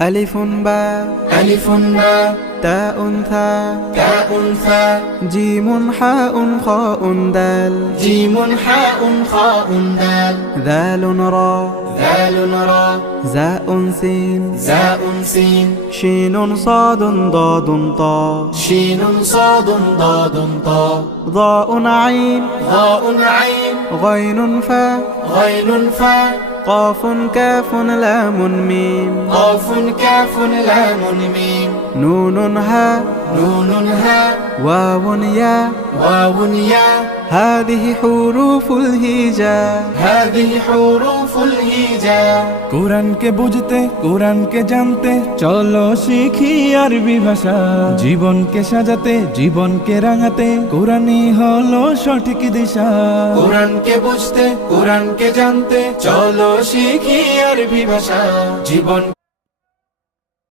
ألف باء ألف باء تاء ثاء تاء ثاء جيم حاء خاء دال جيم حاء خاء دال ذال راء ذال راء زاء سين زاء سين شين صاد ضاد طاء شين صاد ضاد طاء ضاء عين ضاء عين غين فاء غين فاء قاف كاف لام ميم قاف كاف لام ميم نون هاء نون هاء واو ياء واو ياء هذه حروف الهجاء هذه حروف الهجاء কোরআনকে বুঝতে কোরআনকে জানতে চলো শিখি আরবি ভাষা জীবনকে সাজাতে জীবনকে রাঙাতে কোরআনই হলো সঠিক দিশা কোরআনকে বুঝতে কোরআনকে জানতে চলো শিখি আরবি ভাষা জীবন